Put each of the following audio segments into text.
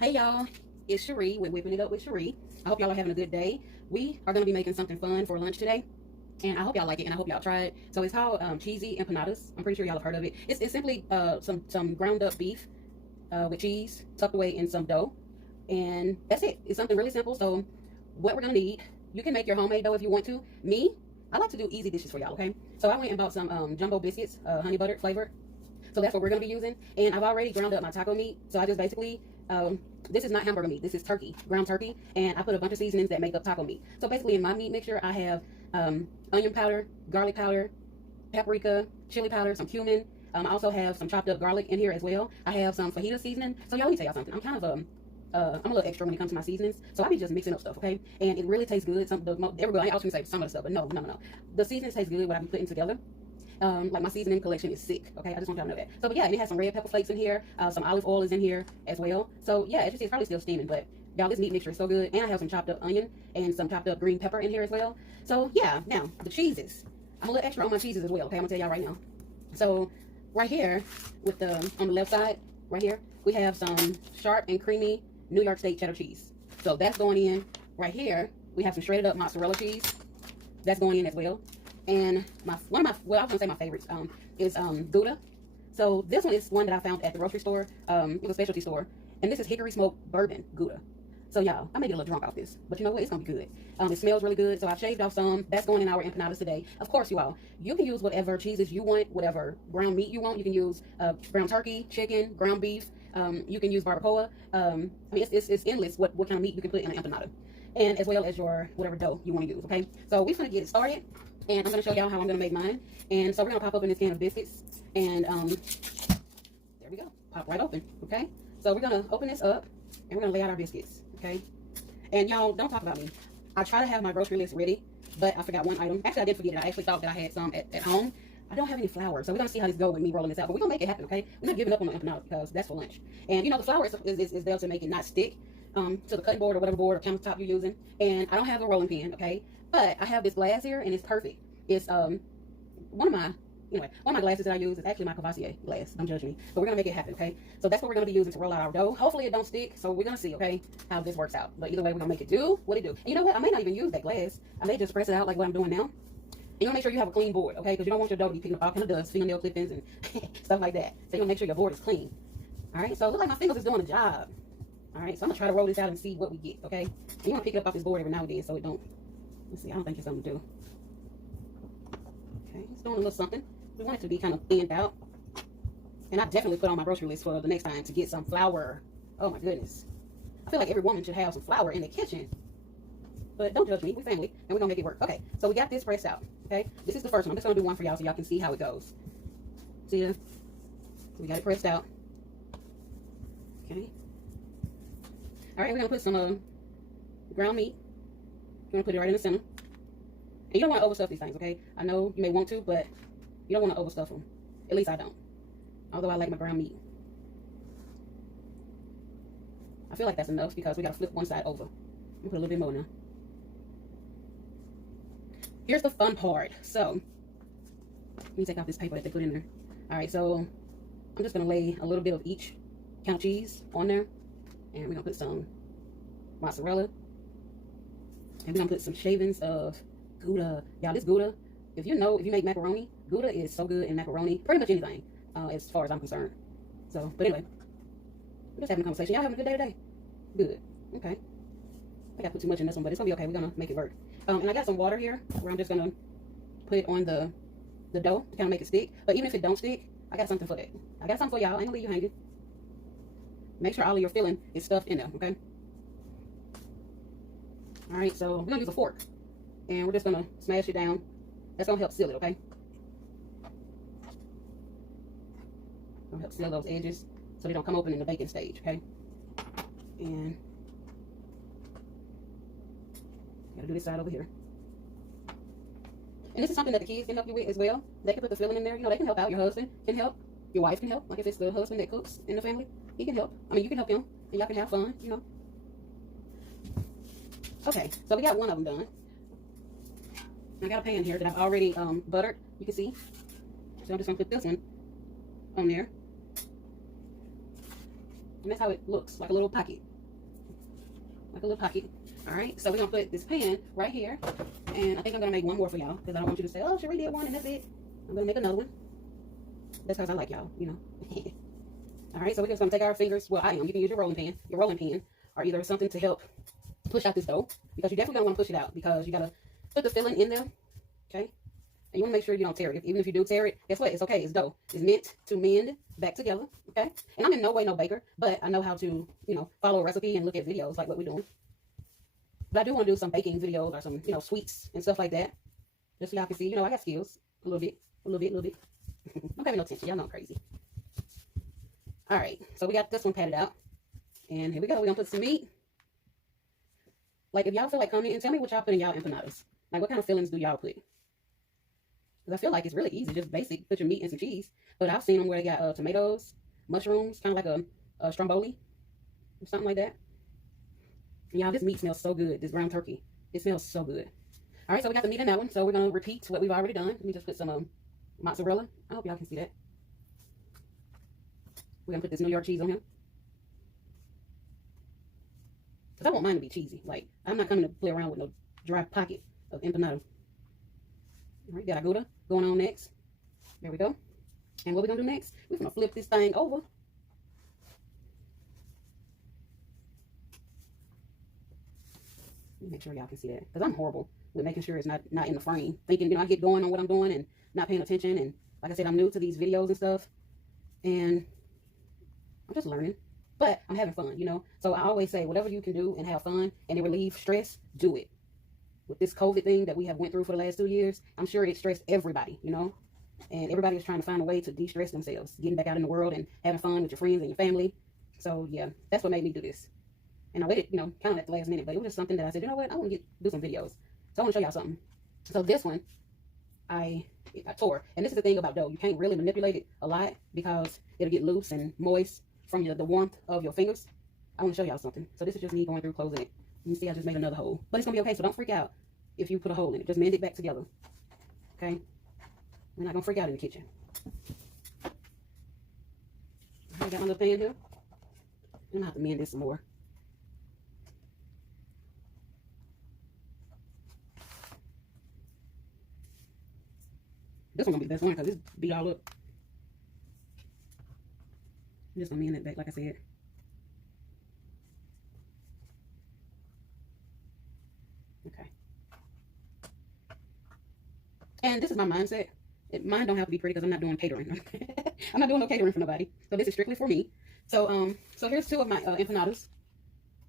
Hey y'all, it's Cherie with Whipping It Up with Cherie. I hope y'all are having a good day. We are going to be making something fun for lunch today, and I hope y'all like it, and I hope y'all try it. So it's called Cheesy Empanadas. I'm pretty sure y'all have heard of it. It's simply some ground up beef with cheese tucked away in some dough, and that's it. It's something really simple. So what we're going to need, you can make your homemade dough if you want to. Me, I like to do easy dishes for y'all, okay? So I went and bought some jumbo biscuits, honey butter flavored. So that's what we're going to be using. And I've already ground up my taco meat. So I just basically, this is not hamburger meat. This is turkey, ground turkey. And I put a bunch of seasonings that make up taco meat. So basically in my meat mixture, I have onion powder, garlic powder, paprika, chili powder, some cumin. I also have some chopped up garlic in here as well. I have some fajita seasoning. So y'all, let me tell y'all something. I'm kind of I'm a little extra when it comes to my seasonings, so I be just mixing up stuff, okay? And it really tastes good. Everybody, I was gonna say some of the stuff, but no. The seasonings taste good. What I be putting together. Like my seasoning collection is sick, okay? I just want y'all to know that. So, but yeah, and it has some red pepper flakes in here. Some olive oil is in here as well. So, yeah, it's probably still steaming, but y'all, this meat mixture is so good. And I have some chopped up onion and some chopped up green pepper in here as well. So, yeah, now, the cheeses. I'm a little extra on my cheeses as well, okay? I'm gonna tell y'all right now. So, right here, with on the left side, right here, we have some sharp and creamy New York State cheddar cheese. So, that's going in. Right here, we have some shredded up mozzarella cheese. That's going in as well. And one of my, well, I was gonna say my favorites is Gouda. So this one is one that I found at the grocery store. It was a specialty store, and this is hickory smoked bourbon Gouda. So y'all, I may get a little drunk off this, but you know what? It's gonna be good. It smells really good, so I've shaved off some. That's going in our empanadas today. Of course, you all, you can use whatever cheeses you want, whatever ground meat you want. You can use ground turkey, chicken, ground beef. You can use barbacoa. I mean, it's endless what kind of meat you can put in an empanada, and as well as your whatever dough you want to use. Okay, so we're gonna get it started. And I'm going to show y'all how I'm going to make mine. And so we're going to pop open this can of biscuits. And there we go. Pop right open. Okay. So we're going to open this up. And we're going to lay out our biscuits. Okay. And y'all, don't talk about me. I try to have my grocery list ready. But I forgot one item. Actually, I did forget it. I actually thought that I had some at home. I don't have any flour. So we're going to see how this goes with me rolling this out. But we're going to make it happen. Okay. We're not giving up on the empanada because that's for lunch. And you know, the flour is there to make it not stick to the cutting board or whatever board or countertop you're using. And I don't have a rolling pin. Okay. But I have this glass here, and it's perfect. It's one of my glasses that I use is actually my Cavassier glass. Don't judge me. But we're gonna make it happen, okay? So that's what we're gonna be using to roll out our dough. Hopefully it don't stick. So we're gonna see, okay, how this works out. But either way, we're gonna make it do what it do. And you know what? I may not even use that glass. I may just press it out like what I'm doing now. And you wanna make sure you have a clean board, okay? Because you don't want your dough to be picking up all kind of dust, fingernail clippings, and stuff like that. So you wanna make sure your board is clean. All right. So it looks like my fingers is doing the job. All right. So I'm gonna try to roll this out and see what we get, okay? And you wanna pick it up off this board every now and then so it don't. Let's see. I don't think it's something to do. Okay, it's doing a little something. We want it to be kind of thinned out. And I definitely put on my grocery list for the next time to get some flour. Oh my goodness. I feel like every woman should have some flour in the kitchen. But don't judge me, we family, and we're gonna make it work. Okay, so we got this pressed out. Okay, this is the first one. I'm just gonna do one for y'all so y'all can see how it goes. See ya? So we got it pressed out. Okay. Alright, we're gonna put some ground meat. We're gonna put it right in the center. And you don't want to overstuff these things, okay? I know you may want to, but you don't want to overstuff them. At least I don't. Although I like my ground meat. I feel like that's enough because we got to flip one side over. Put a little bit more now. Here's the fun part. So, let me take off this paper that they put in there. Alright, so I'm just going to lay a little bit of each count cheese on there. And we're going to put some mozzarella. And we're going to put some shavings of Gouda. Y'all, this Gouda, if you make macaroni, Gouda is so good in macaroni. Pretty much anything, as far as I'm concerned. So, but anyway, we're just having a conversation. Y'all having a good day today? Good. Okay. I think I put too much in this one, but it's gonna be okay. We're gonna make it work. And I got some water here where I'm just gonna put it on the dough to kind of make it stick. But even if it don't stick, I got something for that. I got something for y'all. I ain't gonna leave you hanging. Make sure all of your filling is stuffed in there, okay? All right, so we're gonna use a fork. And we're just going to smash it down. That's going to help seal it, okay? Going to help seal those edges so they don't come open in the baking stage, okay? And got to do this side over here. And this is something that the kids can help you with as well. They can put the filling in there. You know, they can help out. Your husband can help. Your wife can help. Like if it's the husband that cooks in the family, he can help. I mean, you can help him. And y'all can have fun, you know. Okay, so we got one of them done. I got a pan here that I've already buttered, you can see. So I'm just going to put this one on there. And that's how it looks, like a little pocket. Like a little pocket. Alright, so we're going to put this pan right here. And I think I'm going to make one more for y'all. Because I don't want you to say, oh, Cherie did one and that's it. I'm going to make another one. That's because I like y'all, you know. Alright, so we're just going to take our fingers. Well, I am. You can use your rolling pin. Your rolling pin. Or either something to help push out this dough. Because you definitely going to want to push it out. Because you got to put the filling in there. Okay? And you want to make sure you don't tear it. Even if you do tear it, guess what? It's okay. It's dough. It's meant to mend back together. Okay? And I'm in no way no baker. But I know how to, you know, follow a recipe and look at videos like what we're doing. But I do want to do some baking videos or some, you know, sweets and stuff like that. Just so y'all can see, you know, I got skills. A little bit. Don't pay me no attention. Y'all know I'm crazy. Alright. So we got this one patted out. And here we go. We're going to put some meat. Like, if y'all feel like comment and tell me what y'all put in y'all empanadas. Like, what kind of fillings do y'all put? Because I feel like it's really easy. Just basic. Put your meat and some cheese. But I've seen them where they got tomatoes, mushrooms, kind of like a stromboli. Or something like that. Y'all, this meat smells so good. This ground turkey. It smells so good. Alright, so we got the meat in that one. So we're going to repeat what we've already done. Let me just put some mozzarella. I hope y'all can see that. We're going to put this New York cheese on here. Because I want mine to be cheesy. Like, I'm not coming to play around with no dry pocket of empanada. Alright, got our Gouda going on next. There we go. And what we're going to do next, we're going to flip this thing over. Make sure y'all can see that. Because I'm horrible with making sure it's not in the frame. Thinking, you know, I get going on what I'm doing and not paying attention. And like I said, I'm new to these videos and stuff. And I'm just learning. But I'm having fun, you know. So I always say, whatever you can do and have fun and it relieve stress, do it. With this COVID thing that we have went through for the last 2 years, I'm sure it stressed everybody, you know. And everybody is trying to find a way to de-stress themselves. Getting back out in the world and having fun with your friends and your family. So, yeah, that's what made me do this. And I waited, you know, kind of at the last minute. But it was just something that I said, you know what, I want to do some videos. So I want to show y'all something. So this one, I tore. And this is the thing about dough. You can't really manipulate it a lot because it'll get loose and moist from the warmth of your fingers. I want to show y'all something. So this is just me going through closing it. You see I just made another hole. But it's going to be okay, so don't freak out if you put a hole in it. Just mend it back together. Okay? We're not going to freak out in the kitchen. I got my little pan here. I'm going to have to mend this some more. This one gonna be the best one because it's beat all up. I'm just gonna mend it back like I said. Okay. And this is my mindset. Mine don't have to be pretty because I'm not doing catering. I'm not doing no catering for nobody. So this is strictly for me. So so here's 2 of my empanadas.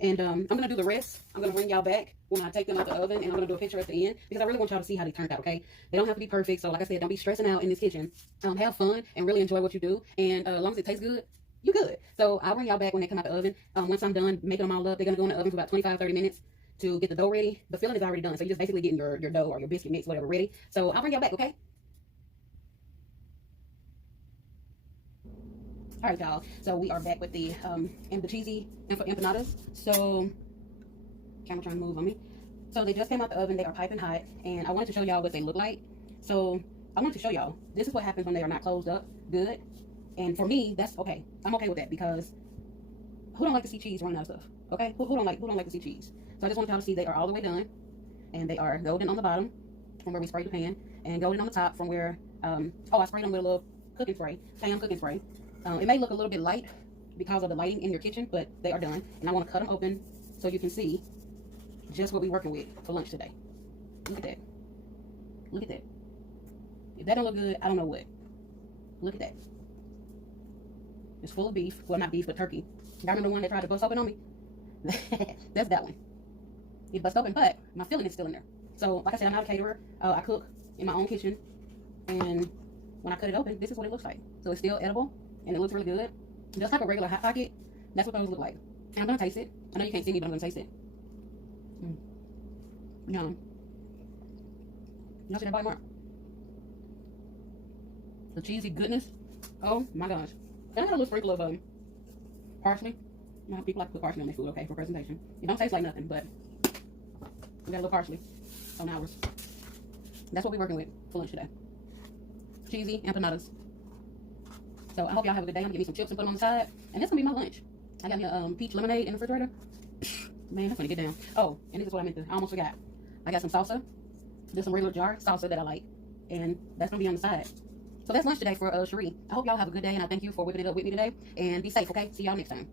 And I'm going to do the rest. I'm going to bring y'all back when I take them out the oven. And I'm going to do a picture at the end. Because I really want y'all to see how they turned out, okay? They don't have to be perfect. So like I said, don't be stressing out in this kitchen. Have fun and really enjoy what you do. And as long as it tastes good, you good. So I'll bring y'all back when they come out the oven. Once I'm done making them all up, they're going to go in the oven for about 25-30 minutes to get the dough ready. The filling is already done. So you're just basically getting your dough or your biscuit mix, whatever, ready. So I'll bring y'all back, okay? All right, y'all. So we are back with the cheesy empanadas. So, camera trying to move on me. So they just came out the oven. They are piping hot, and I wanted to show y'all what they look like. So I wanted to show y'all. This is what happens when they are not closed up good. And for me, that's okay. I'm okay with that because who don't like to see cheese running out of stuff? Okay, who don't like to see cheese? So I just wanted y'all to see they are all the way done, and they are golden on the bottom from where we sprayed the pan, and golden on the top from where I sprayed them with a little cooking spray, Tam cooking spray. It may look a little bit light because of the lighting in your kitchen, but they are done. And I want to cut them open so you can see just what we're working with for lunch today. Look at that. Look at that. If that don't look good, I don't know what. Look at that. It's full of beef. Well, not beef, but turkey. Y'all remember the one that tried to bust open on me? That's that one. It bust open, but my filling is still in there. So, like I said, I'm not a caterer. I cook in my own kitchen. And when I cut it open, this is what it looks like. So it's still edible. And it looks really good. Just like a regular Hot Pocket, that's what those look like. And I'm going to taste it. I know you can't see me, but I'm going to taste it. Yum. Y'all see that bite mark? The cheesy goodness. Oh my gosh. And I got a little sprinkle of parsley. You know, people like to put parsley on their food, okay, for presentation. It don't taste like nothing, but we got a little parsley on ours. That's what we're working with for lunch today. Cheesy empanadas. So I hope y'all have a good day. I'm gonna give me some chips and put them on the side. And that's gonna be my lunch. I got me a peach lemonade in the refrigerator. Man, that's gonna get down. Oh, and this is what I meant to, I almost forgot. I got some salsa. There's some regular jar salsa that I like. And that's gonna be on the side. So that's lunch today for Cherie. I hope y'all have a good day, and I thank you for whipping it up with me today. And be safe, okay? See y'all next time.